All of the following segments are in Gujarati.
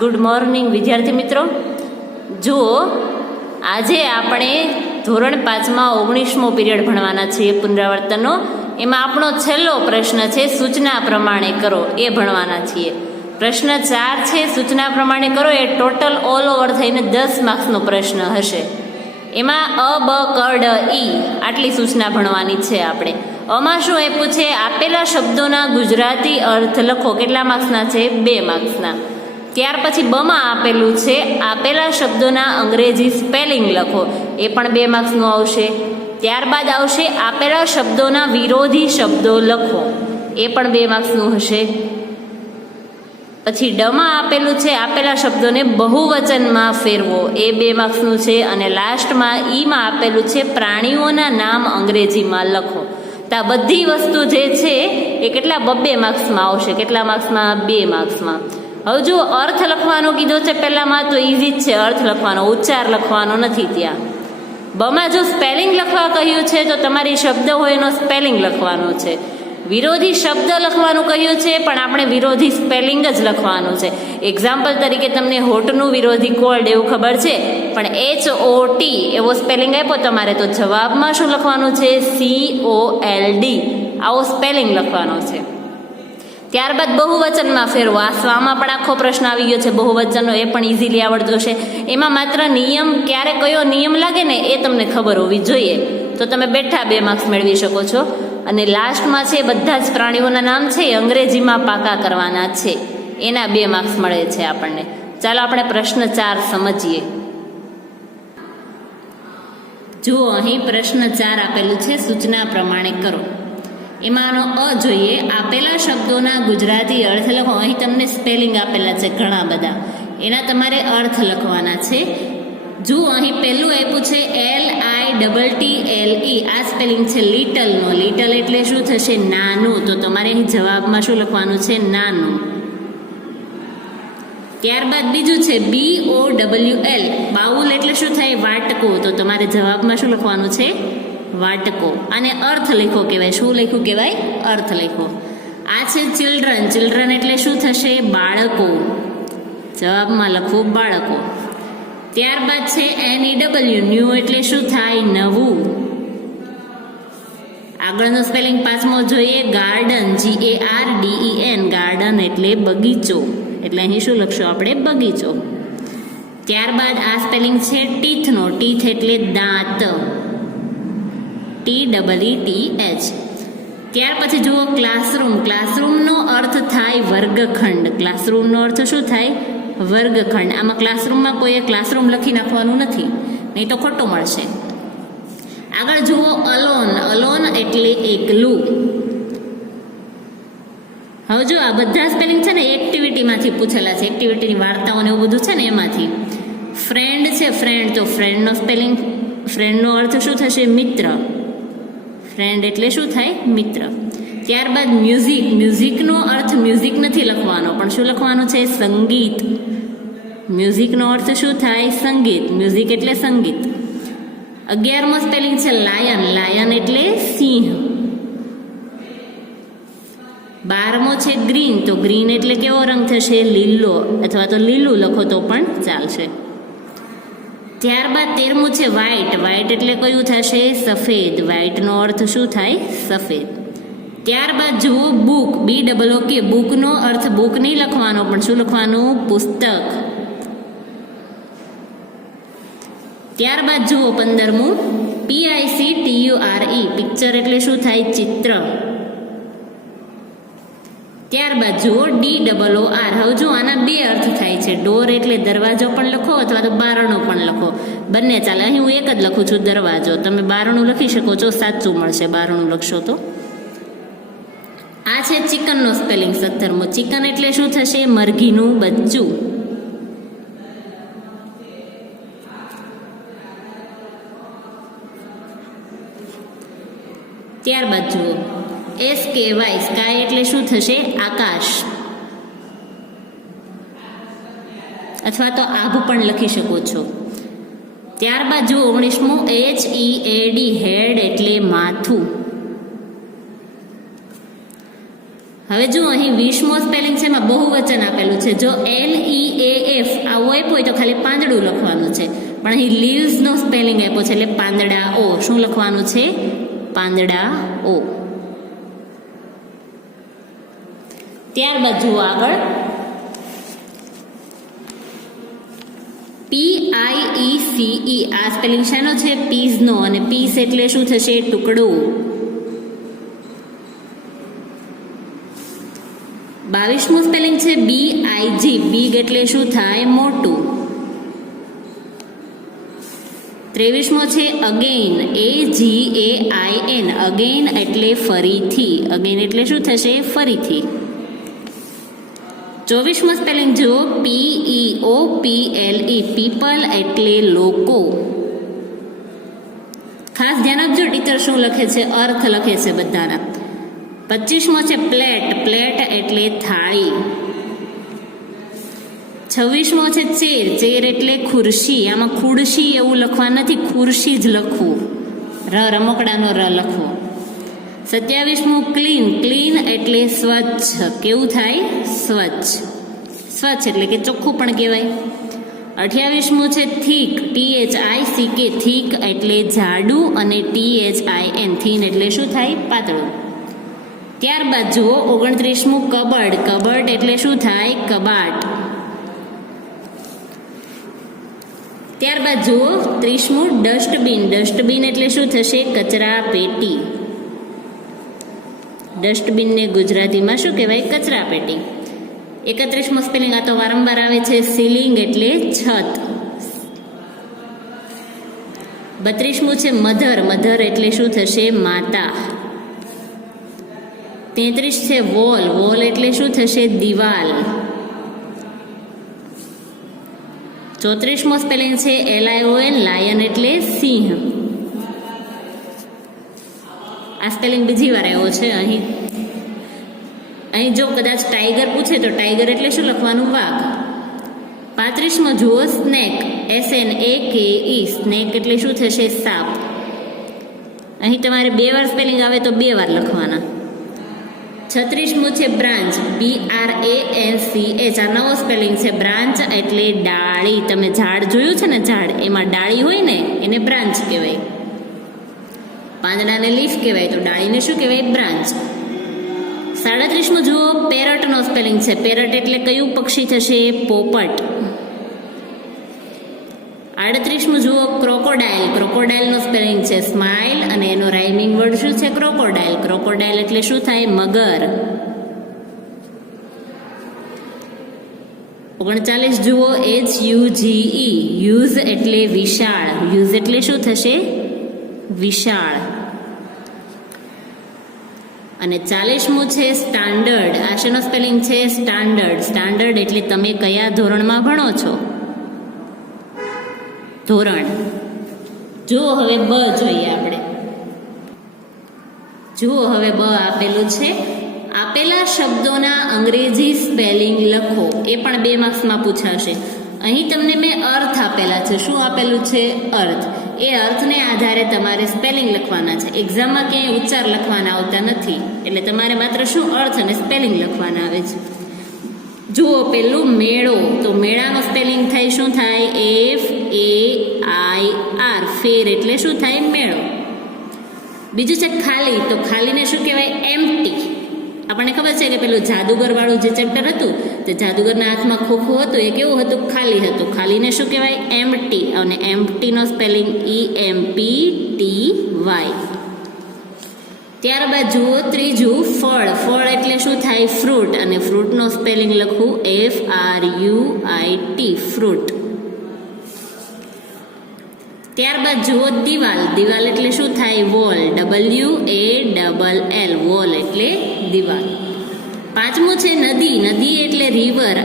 ગુડ મોર્નિંગ વિદ્યાર્થી મિત્રો. જુઓ, આજે આપણે ધોરણ 5માં 19મો પીરિયડ ભણવાના છીએ પુનરાવર્તનનો. એમાં આપણો છેલ્લો પ્રશ્ન છે સૂચના પ્રમાણે કરો, એ ભણવાના છીએ. પ્રશ્ન 4 છે સૂચના પ્રમાણે કરો, એ ટોટલ ઓલ ઓવર થઈને 10 માર્ક્સનો પ્રશ્ન હશે. એમાં અ બ ક ડ ઈ આટલી સૂચના ભણવાની છે આપણે. આમાં શું આપ્યું છે? આપેલા શબ્દોના ગુજરાતી અર્થ લખો. કેટલા માર્ક્સના છે? 2 માર્ક્સના. ત્યાર પછી બમાં આપેલું છે આપેલા શબ્દોના અંગ્રેજી સ્પેલિંગ લખો, એ પણ 2 માર્ક્સનું આવશે. ત્યારબાદ આવશે આપેલા શબ્દોના વિરોધી શબ્દો લખો, એ પણ 2 માર્ક્સનું હશે. પછી ડમાં આપેલું છે આપેલા શબ્દોને બહુવચનમાં ફેરવો, એ 2 માર્ક્સનું છે. અને લાસ્ટમાં ઈમાં આપેલું છે પ્રાણીઓના નામ અંગ્રેજીમાં લખો. તો આ બધી વસ્તુ જે છે એ કેટલા 2 માર્ક્સમાં આવશે. કેટલા માર્ક્સમાં? 2 માર્ક્સમાં. હવે જો અર્થ લખવાનો કીધો છે પહેલામાં, તો ઇઝી જ છે અર્થ લખવાનો, ઉચ્ચાર લખવાનો નથી. ત્યાં બમાં જો સ્પેલિંગ લખવા કહ્યું છે તો તમારી શબ્દ હોય એનો સ્પેલિંગ લખવાનો છે. વિરોધી શબ્દ લખવાનું કહ્યું છે, પણ આપણે વિરોધી સ્પેલિંગ જ લખવાનું છે. એક્ઝામ્પલ તરીકે તમને હોટનું વિરોધી કોલ્ડ એવું ખબર છે, પણ HOT એવો સ્પેલિંગ આપ્યો તમારે, તો જવાબમાં શું લખવાનું છે? COLD આવો સ્પેલિંગ લખવાનો છે. ત્યારબાદ બહુવચનમાં ફેરવો. આ સ્વામાં પણ આખો પ્રશ્ન આવી ગયો છે બહુવચનનો, એ પણ ઇઝીલી આવડતો છે. એમાં માત્ર નિયમ, ક્યારે કયો નિયમ લાગે ને એ તમને ખબર હોવી જોઈએ, તો તમે બેઠા 2 માર્ક્સ મેળવી શકો છો. અને લાસ્ટમાં છે બધા જ પ્રાણીઓના નામ છે એ અંગ્રેજીમાં પાકા કરવાના છે, એના 2 માર્ક્સ મળે છે આપણને. ચાલો આપણે પ્રશ્ન 4 સમજીએ. જુઓ, અહીં પ્રશ્ન 4 આપેલું છે સૂચના પ્રમાણે કરો. એમાંનો અ જોઈએ, આપેલા શબ્દોના ગુજરાતી અર્થ લખો. અહીં તમને સ્પેલિંગ આપેલા છે ઘણા બધા, એના તમારે અર્થ લખવાના છે. જુઓ, અહીં પહેલું આપ્યું છે LITTLE, આ સ્પેલિંગ છે લિટલનો. લિટલ એટલે શું થશે? નાનું. તો તમારે અહીં જવાબમાં શું લખવાનું છે? નાનું. ત્યારબાદ બીજું છે BOWL, બાઉલ એટલે શું થાય? વાટકો. તો તમારે જવાબમાં શું લખવાનું છે? વાટકો. અને અર્થ લખો કહેવાય. શું લખ્યું કહેવાય? અર્થ લખો. આ છે ચિલ્ડ્રન. ચિલ્ડ્રન એટલે શું થશે? બાળકો. જવાબમાં લખવું બાળકો. ત્યારબાદ છે NEW, ન્યૂ એટલે શું થાય? નવું. આગળનો સ્પેલિંગ 5મો જોઈએ, ગાર્ડન. GARDEN, ગાર્ડન એટલે બગીચો. એટલે અહીં શું લખશું આપણે? બગીચો. ત્યારબાદ આ સ્પેલિંગ છે ટીથનો. ટીથ એટલે દાંત. TEETH. ત્યાર પછી જુઓ ક્લાસરૂમ. ક્લાસરૂમનો અર્થ થાય વર્ગખંડ. ક્લાસરૂમનો અર્થ શું થાય? વર્ગખંડ. આમાં ક્લાસરૂમમાં કોઈએ ક્લાસરૂમ લખી નાખવાનું નથી, નહીં તો ખોટું મળશે. આગળ જુઓ અલોન. અલોન એટલે એકલું. હવે જો આ બધા સ્પેલિંગ છે ને એક્ટિવિટીમાંથી પૂછેલા છે, એક્ટિવિટીની વાર્તાઓને એવું બધું છે ને એમાંથી. ફ્રેન્ડ છે ફ્રેન્ડ, તો ફ્રેન્ડનો સ્પેલિંગ, ફ્રેન્ડનો અર્થ શું થશે? મિત્ર. ફ્રેન્ડ એટલે શું થાય? મિત્ર. ત્યારબાદ મ્યુઝિક. મ્યુઝિકનો અર્થ મ્યુઝિક નથી લખવાનો, પણ શું લખવાનું છે? સંગીત. મ્યુઝિકનો અર્થ શું થાય? સંગીત. મ્યુઝિક એટલે સંગીત. 11મો સ્પેલિંગ છે લાયન. લાયન એટલે સિંહ. 12મો છે ગ્રીન. તો ગ્રીન એટલે કેવો રંગ થશે? લીલો, અથવા તો લીલું લખો તો પણ ચાલશે. ત્યારબાદ 13મું છે વ્હાઇટ. વ્હાઇટ એટલે કયું થશે? સફેદ. વ્હાઇટનો અર્થ શું થાય? સફેદ. ત્યારબાદ જુઓ બુક. BOOK. બુકનો અર્થ બુક નહીં લખવાનો, પણ શું લખવાનું? પુસ્તક. ત્યારબાદ જુઓ 15મું PICTURE. પિક્ચર એટલે શું થાય? ચિત્ર. ત્યારબાદ જુઓ DOOR. હવે જો આના 2 અર્થ થાય છે. ડોર એટલે દરવાજો પણ લખો, અથવા તો બારણું પણ લખો, બંને ચાલે. અહીં હું એક જ લખું છું, દરવાજો. તમે બારણું લખી શકો છો, સાચું મળશે બારણું લખશો તો. આ છે ચિકનનો સ્પેલિંગ 17મો. ચિકન એટલે શું થશે? મરઘીનું બચ્ચું. ત્યારબાદ જુઓ SKY. સ્કાય એટલે શું થશે? આકાશ, અથવા તો આભ પણ લખી શકો છો. ત્યારબાદ જુઓ 19મું HEAD. હેડ એટલે માથું. હવે જો અહીં 20મો સ્પેલિંગ છે એમાં બહુવચન આપેલું છે. જો LEAF આવું આપ્યું હોય તો ખાલી પાંદડું લખવાનું છે, પણ અહીં લીવ્સનો સ્પેલિંગ આપ્યો છે એટલે પાંદડાઓ. શું લખવાનું છે? પાંદડાઓ. ત્યારબાદ જુઓ આગળ PIECE. આ સ્પેલિંગ શાનો છે? પીઝનો. અને પીસ એટલે શું થશે? ટુકડો. 22મું સ્પેલિંગ છે BIG. બિગ એટલે શું થાય? મોટું. 23મો છે અગેઇન. AGAIN. અગેઇન એટલે ફરીથી. અગેઇન એટલે શું થશે? ફરીથી. 24મો સ્પેલિંગ જુઓ PEOPLE. પીપલ એટલે લોકો. ખાસ ધ્યાન આપજો ટીચર શું લખે છે, અર્થ લખે છે બધાના. 25મો છે પ્લેટ. પ્લેટ એટલે થાળી. 26મો છે ચેર. ચેર એટલે ખુરશી. આમાં ખુરશી એવું લખવા નથી, ખુરશી જ લખવું. રમકડાનો ર લખવો. 27મું ક્લીન. ક્લીન એટલે સ્વચ્છ. કેવું થાય? સ્વચ્છ. સ્વચ્છ એટલે કે ચોખ્ખું પણ કહેવાય. 28મું છે થીક. THICK. થીક એટલે જાડું. અને THIN. થીન એટલે શું થાય? પાતળું. ત્યારબાદ જુઓ 29મું કબડ. કબડ એટલે શું થાય? કબાટ. ત્યારબાદ જુઓ 30મું ડસ્ટબિન. ડસ્ટબિન એટલે શું થશે? કચરા પેટી. ડસ્ટબિનને ગુજરાતીમાં શું કહેવાય? કચરા પેટી. 31મો સ્પેલિંગ આ તો વારંવાર આવે છે સીલિંગ એટલે છત. 32મું છે મધર. મધર એટલે શું થશે? માતા. 33 છે વોલ. વોલ એટલે શું થશે? દિવાલ. 34મો સ્પેલિંગ છે LION. લાયન એટલે સિંહ. આ સ્પેલિંગ બીજી વાર આવ્યો છે અહીં જો કદાચ ટાઈગર પૂછે તો ટાઈગર એટલે શું લખવાનું? વાઘ. 35મો જુઓ સ્નેક. SNAKE. સ્નેક એટલે શું થશે? સાપ. અહીં તમારે 2 વાર સ્પેલિંગ આવે તો 2 વાર લખવાના. 36મું છે બ્રાન્ચ. BRANCH. આ નવો સ્પેલિંગ છે. બ્રાન્ચ એટલે ડાળી. તમે ઝાડ જોયું છે ને, ઝાડ એમાં ડાળી હોય ને એને બ્રાન્ચ કહેવાય. પાંદડાને લીફ કહેવાય તો ડાળીને શું કહેવાય? બ્રાન્ચ. 37મું જુઓ પેરટનો સ્પેલિંગ છે. પેરટ એટલે કયું પક્ષી થશે? પોપટ. 38મું જુઓ ક્રોકોડાઇલ. ક્રોકોડાઇલનો સ્પેલિંગ છે સ્માઇલ. અને એનો રાઇમિંગ વર્ડ શું છે? ક્રોકોડાઇલ. ક્રોકોડાઇલ એટલે શું થાય? મગર. 39 જુઓ HUGE. યુઝ એટલે વિશાળ. યુઝ એટલે શું થશે? વિશાળ. અને 40મું છે સ્ટાન્ડર્ડ. આ શેનો સ્પેલિંગ છે? સ્ટાન્ડર્ડ. સ્ટાન્ડર્ડ એટલે તમે કયા ધોરણમાં ભણો છો? ધોરણ. જુઓ હવે બ જોઈએ આપણે. જુઓ હવે બ આપેલું છે. આપેલા શબ્દોના અંગ્રેજી સ્પેલિંગ લખો. એ પણ 2 માર્ક્સમાં પૂછાશે. અહીં તમને મેં અર્થ આપેલા છે. શું આપેલું છે? અર્થ. એ અર્થને આધારે તમારે સ્પેલિંગ લખવાના છે. એક્ઝામમાં ક્યાંય ઉચ્ચાર લખવાના આવતા નથી, એટલે તમારે માત્ર શું અર્થ અને સ્પેલિંગ લખવાના આવે છે. જુઓ પેલું મેળો. તો મેળાનો સ્પેલિંગ થાય શું થાય? FAIR. ફેર એટલે શું થાય? મેળો. બીજું છે ખાલી. તો ખાલીને શું કહેવાય? એમ્પ્ટી. આપણને ખબર છે કે પેલું જાદુગર વાળું જે ચેપ્ટર હતું, તે જાદુગરના હાથમાં ખોખું હતું, એ કેવું હતું? ખાલી હતું. ખાલીને શું કહેવાય? એમ્પ્ટી. અને એમ્પ્ટીનો સ્પેલિંગ EMPTY. ત્યારબાદ જુઓ ત્રીજું ફળ. ફળ એટલે શું થાય? ફ્રૂટ. અને ફ્રૂટનો સ્પેલિંગ લખવું FRUIT. ફ્રૂટ. ત્યારબાદ જુઓ દિવાલ. દિવાલ એટલે શું થાય? વોલ. WALL. વોલ એટલે દિવાલ. 5મું છે નદી. નદી એટલે રિવર.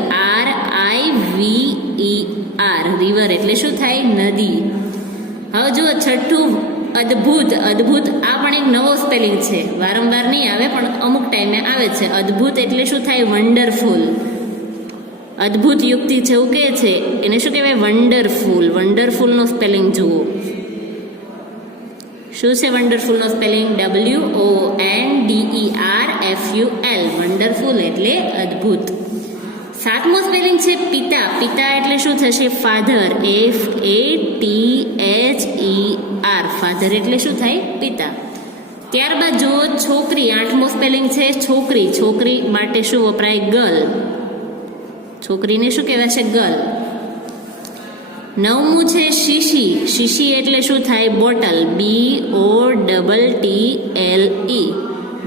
RIVER. રિવર એટલે શું થાય? નદી. હવે જુઓ છઠ્ઠું અદ્ભુત. અદ્ભુત આ પણ એક નવો સ્પેલિંગ છે. વારંવાર નહીં આવે પણ અમુક ટાઈમે આવે છે. અદ્ભુત એટલે શું થાય? વન્ડરફુલ. અદ્ભુત યુક્તિ છે એવું કહે છે એને શું કહેવાય? વન્ડરફુલ. વન્ડરફુલનો સ્પેલિંગ જુઓ. શું છે વન્ડરફુલનો સ્પેલિંગ? WONDERFUL. વન્ડરફુલ એટલે અદ્ભુત. સાતમો સ્પેલિંગ છે પિતા. પિતા એટલે શું થશે? ફાધર. FATHER. ફાધર એટલે શું થાય? પિતા. ત્યારબાદ જો છોકરી. આઠમો સ્પેલિંગ છે છોકરી. છોકરી માટે શું વપરાય? ગર્લ. છોકરીને શું કહેવાશે? ગર્લ. નવમું છે શીશી. શીશી એટલે શું થાય? બોટલ. BOTTLE.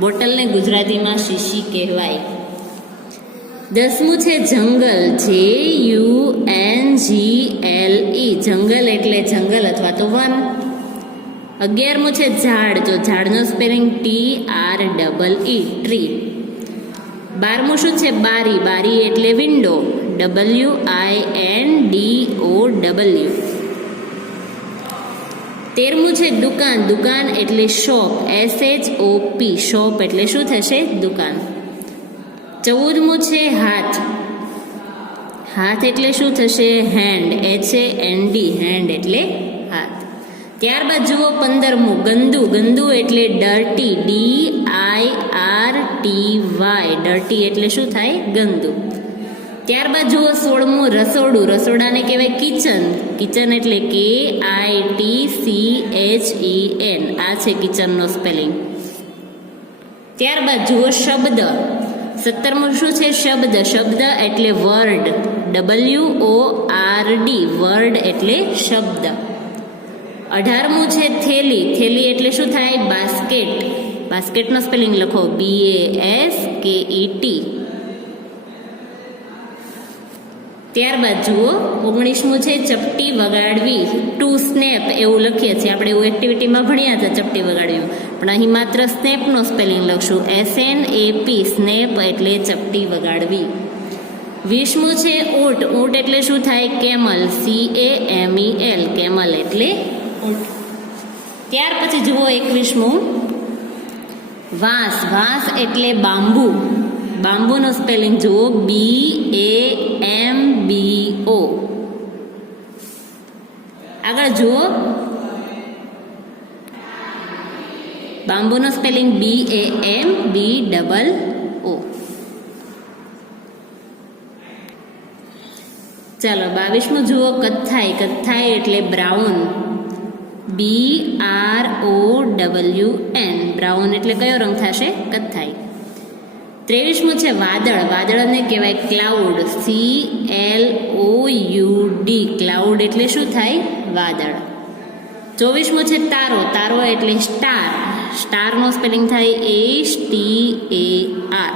બોટલને ગુજરાતીમાં શીશી કહેવાય. દસમું છે જંગલ. JUNGLE. જંગલ એટલે જંગલ અથવા તો વન. 11મું છે ઝાડ. તો ઝાડનો સ્પેલિંગ TREE. ટ્રી. 12મું શું છે? બારી. બારી એટલે વિન્ડો. WINDOW. 13મું છે દુકાન. દુકાન એટલે શોપ. SHOP. શોપ એટલે શું થશે? દુકાન. 14મું છે હાથ. હાથ એટલે શું થશે? હેન્ડ. HAND. હેન્ડ એટલે હાથ. ત્યારબાદ જુઓ 15મું ગંદુ. ગંદુ એટલે ડર્ટી. DIRTY. ડર્ટી એટલે શું થાય? ગંદુ. ત્યારબાદ જુઓ 16મું રસોડું. રસોડાને કહેવાય કિચન. કિચન એટલે KITCHEN. આ છે કિચનનો સ્પેલિંગ. ત્યારબાદ જુઓ શબ્દ. 17મું શું છે? શબ્દ. શબ્દ એટલે વર્ડ. WORD. વર્ડ એટલે શબ્દ. 18મું છે થેલી. થેલી એટલે શું થાય? બાસ્કેટ. બાસ્કેટનો સ્પેલિંગ લખો. BASKET. ત્યારબાદ જુઓ 19મું છે ચપટી વગાડવી. ટુ સ્નેપ એવું લખીએ છીએ આપણે. એવું એક્ટિવિટીમાં ભણ્યા હતા ચપટી વગાડવી. પણ અહીં માત્ર સ્નેપનો સ્પેલિંગ લખશું. SNAP. સ્નેપ એટલે ચપટી વગાડવી. 20મું છે ઊંટ. ઊંટ એટલે શું થાય? કેમલ. CAMEL. કેમલ એટલે ઊંટ. ત્યાર પછી જુઓ 21મું વાંસ. વાંસ એટલે બાંબુ. બાંબુનો સ્પેલિંગ જુઓ. BAMBO. આગળ જુઓ બાંબુનો સ્પેલિંગ BAMBOO. ચાલો 22મું જુઓ કથ્થાઈ. કથ્થાઈ એટલે બ્રાઉન. BROWN. બ્રાઉન એટલે કયો રંગ થશે? કથ્થાઈ. 23મું છે વાદળ. વાદળને કહેવાય ક્લાઉડ. CLOUD. ક્લાઉડ એટલે શું થાય? વાદળ. 24મું છે તારો. તારો એટલે સ્ટાર. સ્ટારનો સ્પેલિંગ થાય STAR.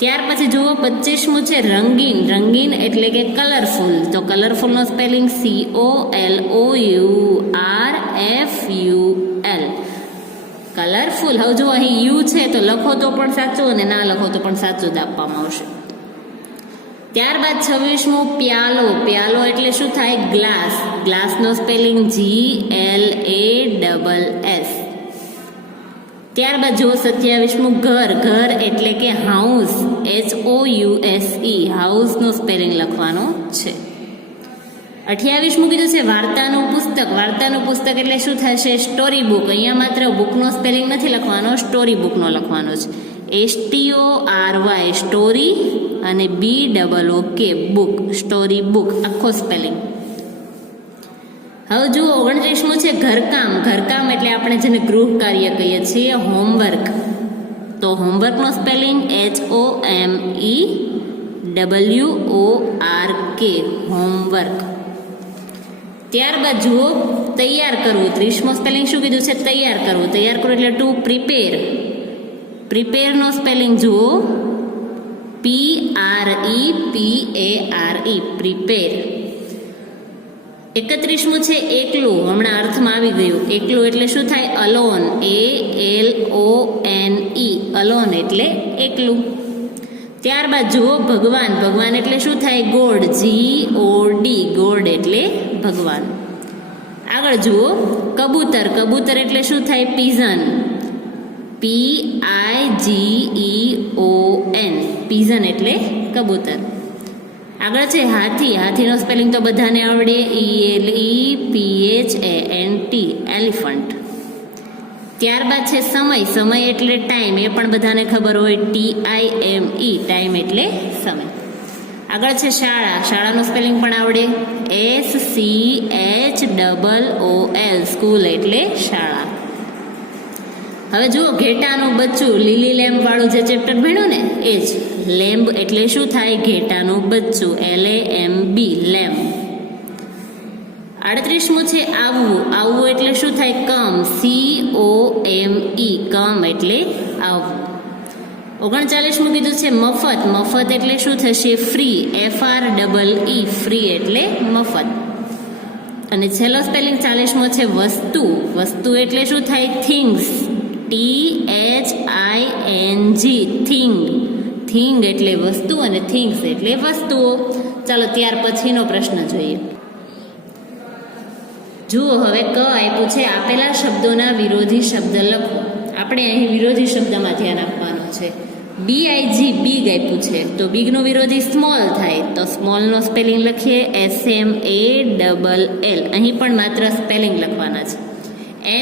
ત્યાર પછી જુઓ 25મું છે રંગીન. રંગીન એટલે કે કલરફુલ. તો કલરફુલનો સ્પેલિંગ COLOURFUL. કલરફુલ. હવે જો અહીં યુ છે તો લખો તો પણ સાચું અને ના લખો તો પણ સાચું જ આપવામાં આવશે. ત્યારબાદ 26મું પ્યાલો. પ્યાલો એટલે શું થાય? ગ્લાસ. ગ્લાસનો સ્પેલિંગ GLASS. ત્યારબાદ જો 27મું ઘર. ઘર એટલે કે હાઉસ. HOUSE. હાઉસનો સ્પેલિંગ લખવાનો છે. 28મું કીધું છે વાર્તાનું પુસ્તક. વાર્તાનું પુસ્તક એટલે શું થશે? Story book. અહીંયા માત્ર બુકનો સ્પેલિંગ નથી લખવાનો, સ્ટોરી બુકનો લખવાનો છે. STORY. સ્ટોરી અને BOOK. બુક. સ્ટોરી બુક આખો સ્પેલિંગ. હવે જુઓ 29મું છે ઘરકામ. ઘરકામ એટલે આપણે જેને ગૃહ કાર્ય કહીએ છીએ, હોમવર્ક. તો હોમવર્કનો સ્પેલિંગ HOMEWORK. હોમવર્ક. ત્યારબાદ જુઓ તૈયાર કરવું. 30મો સ્પેલિંગ શું કીધું છે? તૈયાર કરવું. તૈયાર કરવું એટલે ટુ પ્રિપેર. પ્રિપેરનો સ્પેલિંગ જુઓ. PREPARE. પ્રિપેર. 31મું છે એકલું. હમણાં અર્થમાં આવી ગયું. એકલું એટલે શું થાય? અલોન. ALONE. અલોન એટલે એકલું. ત્યારબાદ જુઓ ભગવાન. ભગવાન એટલે શું થાય? ગોડ. GOD. ગોડ એટલે ભગવાન. આગળ જુઓ કબૂતર. કબૂતર એટલે શું થાય? પિજન. PIGEON. પિજન એટલે કબૂતર. આગળ છે હાથી. હાથીનો સ્પેલિંગ તો બધાને આવડે. ELEPHANT. એલિફન્ટ. ત્યારબાદ છે સમય. સમય એટલે ટાઈમ, એ પણ બધાને ખબર હોય, TIME, ટાઈમ એટલે સમય. આગળ છે શાળા. શાળાનું સ્પેલિંગ પણ આવડે, SCHOOL, સ્કૂલ એટલે શાળા. હવે જુઓ, ઘેટાનું બચ્ચું, લીલી લેમ્પ વાળું જે ચેપ્ટર ભણ્યું ને એ જ. લેમ્બ એટલે શું થાય? ઘેટાનું બચ્ચું, LAMB, લેમ્બ. 38મું છે આવવું. આવવું એટલે શું થાય? કમ, COME, કમ એટલે આવવું. 39મું કીધું છે મફત. મફત એટલે શું થશે? ફ્રી, FREE, ફ્રી એટલે મફત. અને છેલ્લો સ્પેલિંગ 40મો છે વસ્તુ. વસ્તુ એટલે શું થાય? Things, THING, thing. થિંગ એટલે વસ્તુ અને થિંગ્સ એટલે વસ્તુઓ. ચાલો ત્યાર પછીનો પ્રશ્ન જોઈએ. જુઓ, હવે ક આપ્યું છે, આપેલા શબ્દોના વિરોધી શબ્દ લખો. આપણે અહીં વિરોધી શબ્દમાં ધ્યાન આપવાનું છે. BIG, બિગ આપ્યું છે, તો બિગનું વિરોધી સ્મોલ થાય, તો સ્મોલનો સ્પેલિંગ લખીએ SMALL. અહીં પણ માત્ર સ્પેલિંગ લખવાના છે.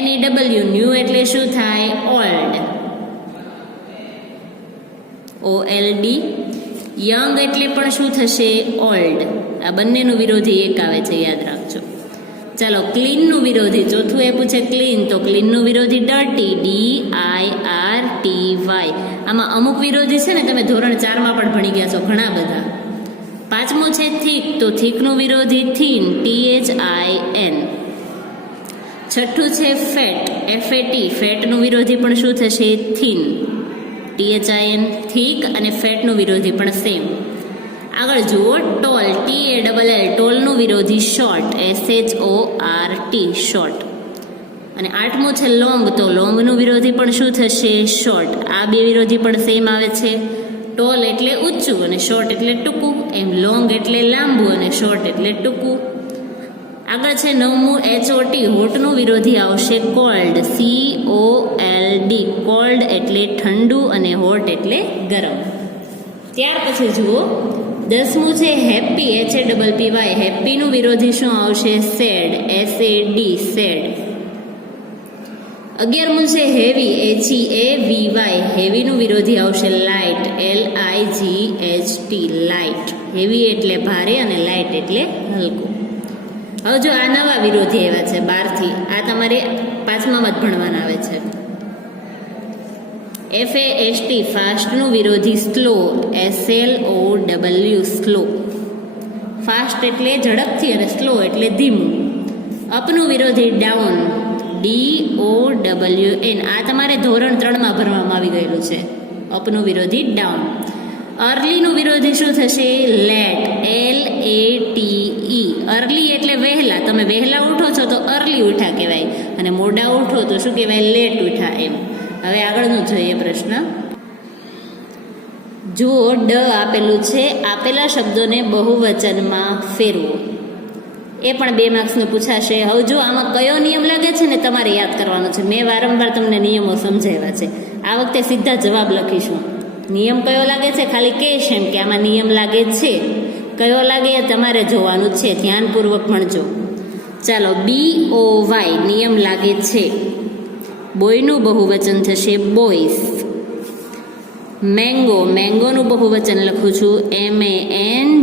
NEW, ન્યૂ એટલે શું થાય? Old, OLD. યંગ એટલે પણ શું થશે? ઓલ્ડ. આ બંનેનું વિરોધી એક આવે છે, યાદ રાખજો. ચાલો, ક્લીનનું વિરોધી ચોથું આપ્યું છે ક્લીન, તો ક્લીનનું વિરોધી ડર્ટી, DIRTY. આમાં અમુક વિરોધી છે ને તમે ધોરણ 4માં પણ ભણી ગયા છો ઘણા બધા. 5મું છે થીક, તો થીકનું વિરોધી થીન, THIN. 6ઠું છે ફેટ, FAT, ફેટનું વિરોધી પણ શું થશે? Thin, THIN. થીક અને ફેટનું વિરોધી પણ સેમ. આગળ જુઓ, ટોલ, TALL, ટોલનું વિરોધી શોર્ટ, SHORT, શોર્ટ. અને 8મું છે લોંગ, તો લોંગનું વિરોધી પણ શું થશે? શોર્ટ. આ બે વિરોધી પણ સેમ આવે છે. ટોલ એટલે ઊંચું અને શોર્ટ એટલે ટૂંકું, એમ લોંગ એટલે લાંબુ અને શોર્ટ એટલે ટૂંકું. આગળ છે 9મું HOT, હોટનું વિરોધી આવશે કોલ્ડ, COLD. કોલ્ડ એટલે ઠંડુ અને હોટ એટલે ગરમ. ત્યાર પછી જુઓ, 10મું છે હેપી, HAPPY, હેપીનું વિરોધી શું આવશે? Sad, SAD, sad. 11મું છે હેવી, HEAVY, હેવીનું વિરોધી આવશે લાઇટ, LIGHT, લાઇટ. હેવી એટલે ભારે અને લાઇટ એટલે હલકું. હવે જો આ નવા વિરોધી આવ્યા છે 12થી, આ તમારે 5મામાં જ ભણવાના આવે છે. FAST, ફાસ્ટનું વિરોધી સ્લો, SLOW, સ્લો. ફાસ્ટ એટલે ઝડપથી અને સ્લો એટલે ધીમું. અપનું વિરોધી ડાઉન, DOWN. આ તમારે ધોરણ 3માં ભરવામાં આવી ગયેલું છે. અપનું વિરોધી ડાઉન. અર્લીનું વિરોધી શું થશે? Late, LATE. અર્લી એટલે વહેલા. તમે વહેલા ઉઠો છો તો અર્લી ઉઠા કહેવાય, અને મોડા ઉઠો તો શું કહેવાય? લેટ ઉઠા એમ. હવે આગળનું જોઈએ પ્રશ્ન. જુઓ, ડ આપેલું છે, આપેલા શબ્દોને બહુવચનમાં ફેરવો. એ પણ 2 માર્ક્સનું પૂછાશે. હવે જો આમાં કયો નિયમ લાગે છે ને તમારે યાદ કરવાનો છે. મેં વારંવાર તમને નિયમો સમજાવ્યા છે. આ વખતે સીધા જવાબ લખીશું. નિયમ કયો લાગે છે ખાલી કહેશ એમ કે આમાં નિયમ લાગે છે. કયો લાગે એ તમારે જોવાનું છે. ધ્યાનપૂર્વક ભણજો. ચાલો, BOY, નિયમ લાગે છે. બોયનું બહુવચન થશે બોયસ. મેંગો, મેંગોનું બહુવચન લખું છું MANGOES.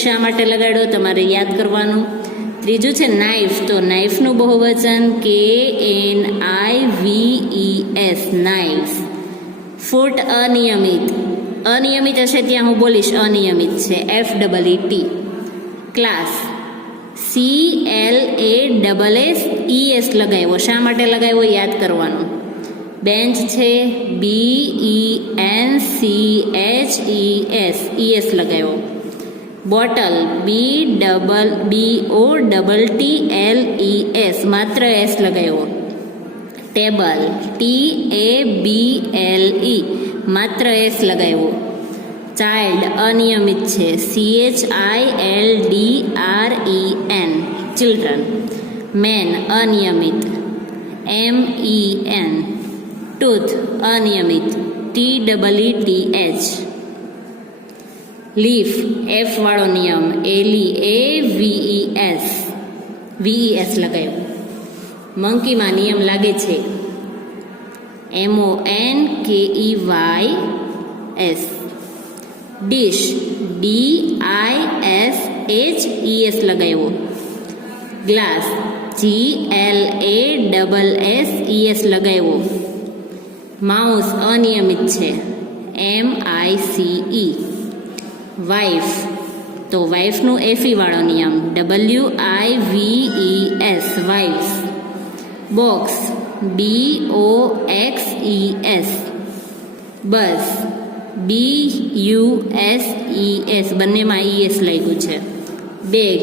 શા માટે લગાડ્યો તમારે યાદ કરવાનું. ત્રીજું છે નાઇફ, તો નાઇફનું બહુવચન KNIVES, નાઇફ. ફૂટ, અનિયમિત. અનિયમિત હશે ત્યાં હું બોલીશ અનિયમિત છે, FEET. ક્લાસ, CLASSES લગાવ્યો. શા માટે લગાવ્યો યાદ કરવાનું. બેન્ચ છે BENCHES, લગાવ્યો. બોટલ, BOTTLES, માત્ર S લગાવ્યો. ટેબલ, TABLE, માત્ર S લગાવ્યો. ચાઇલ્ડ, અનિયમિત છે, CHILDREN, ચિલ્ડ્રન. મેન, અનિયમિત, MEN. ટૂથ, અનિયમિત, TEETH. લીફ, F વાળો નિયમ, LEAVES, VES લગાવ્યો. મંકીમાં નિયમ લાગે છે. MONKEYS. ડીશ DISHES લગાવ્યો. ગ્લાસ GLASSES લગાવ્યો. માઉસ અનિયમિત છે. MICE. વાઇફ તો વાઇફનું FE વાળો નિયમ WIVES વાઇફ્સ. Box BOXES. બસ BUSES બંનેમાં ES લાગ્યું છે. બેગ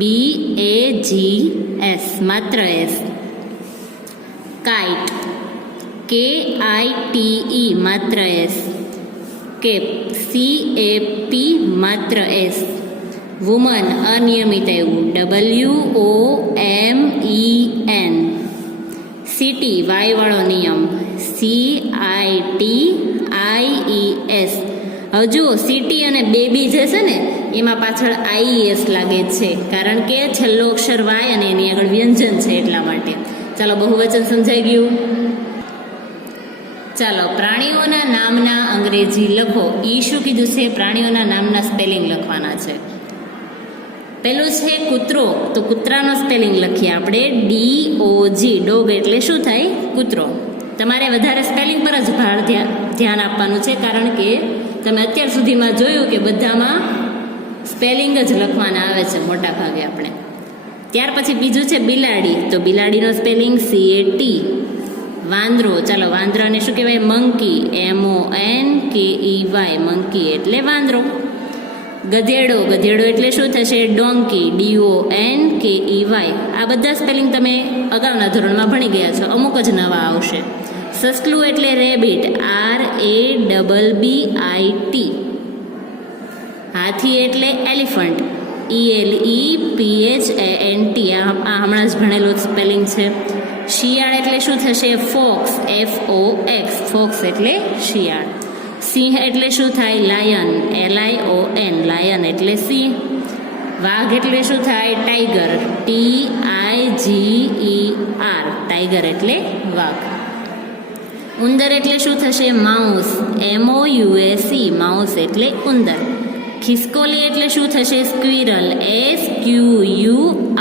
BAGS માત્ર S. કાઇટ KITE માત્ર S. કેપ CAP માત્ર S. વુમન અનિયમિત આવ્યું WOMEN. સિટી વાય વાળો નિયમ CITIES. હવે જુઓ સિટી અને બેબી જે છે ને એમાં પાછળ IES લાગે છે, કારણ કે છેલ્લો અક્ષર વાય અને એની આગળ વ્યંજન છે એટલા માટે. ચાલો બહુવચન સમજાઈ ગયું. ચાલો પ્રાણીઓના નામના અંગ્રેજી લખો. ઈ શું કીધું છે? પ્રાણીઓના નામના સ્પેલિંગ લખવાના છે. પેલું છે કૂતરો, તો કૂતરાનો સ્પેલિંગ લખીએ આપણે DOG. ડોગ એટલે શું થાય? કૂતરો. તમારે વધારે સ્પેલિંગ પર જ ધ્યાન આપવાનું છે, કારણ કે તમે અત્યાર સુધીમાં જોયું કે બધામાં સ્પેલિંગ જ લખવાના આવે છે મોટા ભાગે આપણે. ત્યાર પછી બીજું છે બિલાડી, તો બિલાડીનો સ્પેલિંગ CAT. વાંદરો, ચાલો વાંદરાને શું કહેવાય? Monkey MONKEY. મંકી એટલે વાંદરો. ગધેડો, ગધેડો એટલે શું થશે? Donkey DONKEY. આ બધા સ્પેલિંગ તમે અગાઉના ધોરણમાં ભણી ગયા છો, અમુક જ નવા આવશે. સસલું એટલે રેબિટ RABBIT. હાથી એટલે એલિફન્ટ ELEPHANT. આ હમણાં જ ભણેલો સ્પેલિંગ છે. શિયાળ એટલે શું થશે? Focus FOX. ફોક્સ એટલે શિયાળ. સિંહ એટલે શું થાય? Lion LION. લાયન એટલે સિંહ. વાઘ એટલે શું થાય? Tiger TIGER. ટાઈગર એટલે વાઘ. ઉંદર એટલે શું થશે? Mouse MOUSE. માઉસ એટલે ઉંદર. ખિસકોલી એટલે શું થશે? Squirrel SQUIRREL.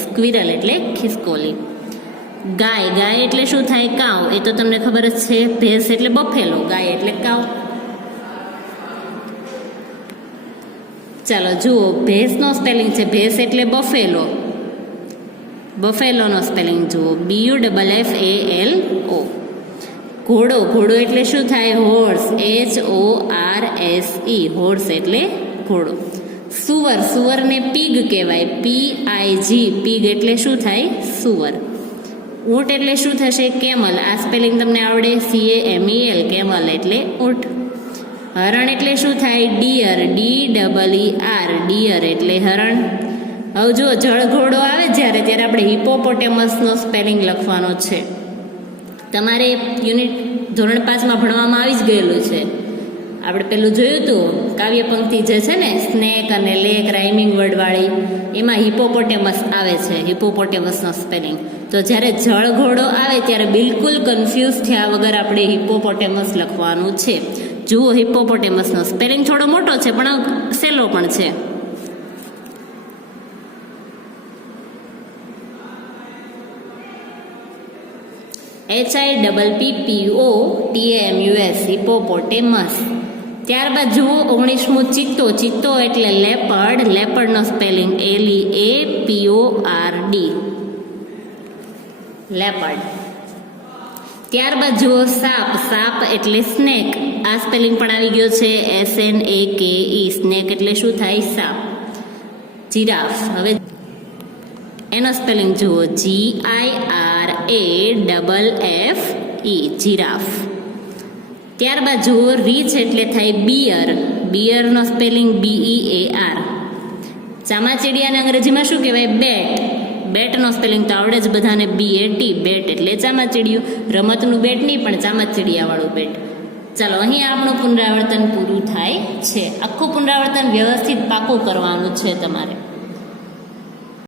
સ્ક્વિરલ એટલે ખિસકોલી. ગાય, ગાય એટલે શું થાય? કાવ. એ તો તમને ખબર જ છે. ભેંસ એટલે બફેલો, ગાય એટલે કાવ. ચાલો જુઓ, ભેંસનો સ્પેલિંગ છે, ભેંસ એટલે બફેલો. બફેલોનો સ્પેલિંગ જુઓ BUFFALO. ઘોડો, ઘોડો એટલે શું થાય? Horse HORSE. હોર્સ એટલે ઘોડો. સુવર, સુવરને પીગ કહેવાય PIG. પીગ એટલે શું થાય? સુવર. ઊંટ એટલે શું થશે? કેમલ. આ સ્પેલિંગ તમને આવડે CAMEL. કેમલ એટલે ઊંટ. હરણ એટલે શું થાય? Dear DEER. ડિયર એટલે હરણ. હવે જો જળઘોડો આવે જ્યારે, ત્યારે આપણે હિપોપોટેમસનો સ્પેલિંગ લખવાનો છે. તમારે યુનિટ ધોરણ 5માં ભણવામાં આવી જ ગયેલું છે. આપણે પેલું જોયું હતું કાવ્ય પંક્તિ જે છે ને, સ્નેક અને લેક રાઇમિંગ વર્ડવાળી, એમાં હિપોપોટેમસ આવે છે. હિપોપોટેમસનો સ્પેલિંગ. તો જ્યારે જળઘોડો આવે ત્યારે બિલકુલ કન્ફ્યુઝ થયા વગર આપણે હિપોપોટેમસ લખવાનું છે. જુઓ હિપોપોટેમસનો સ્પેલિંગ થોડો મોટો છે પણ સહેલો પણ છે. HIPPOTAMUS. હિપોપોટેમસ. ત્યારબાદ જુઓ 19મું ચિત્તો. ચિત્તો એટલે લેપર્ડ. લેપર્ડનો સ્પેલિંગ LEAPORD. લેપર્ડ. ત્યારબાદ જુઓ સાપ. સાપ એટલે સ્નેક. આ સ્પેલિંગ પણ આવી ગયો છે SNAKE. સ્નેક એટલે શું થાય? સાપ. જીરાફ. હવે એનો સ્પેલિંગ જુઓ GIRAFFE. જીરાફ. ત્યારબાદ જુઓ રીચ એટલે થાય બિયર. બિયરનો સ્પેલિંગ BEAR. ચામાચીડિયાને અંગ્રેજીમાં શું કહેવાય? બેટ. બેટનો સ્પેલિંગ તો આવડે જ બધાને BAT. બેટ એટલે ચામાચીડિયું. રમતનું બેટ નહીં પણ ચામાચીડિયાવાળું બેટ. ચાલો અહીં આપણું પુનરાવર્તન પૂરું થાય છે. આખું પુનરાવર્તન વ્યવસ્થિત પાકું કરવાનું છે તમારે.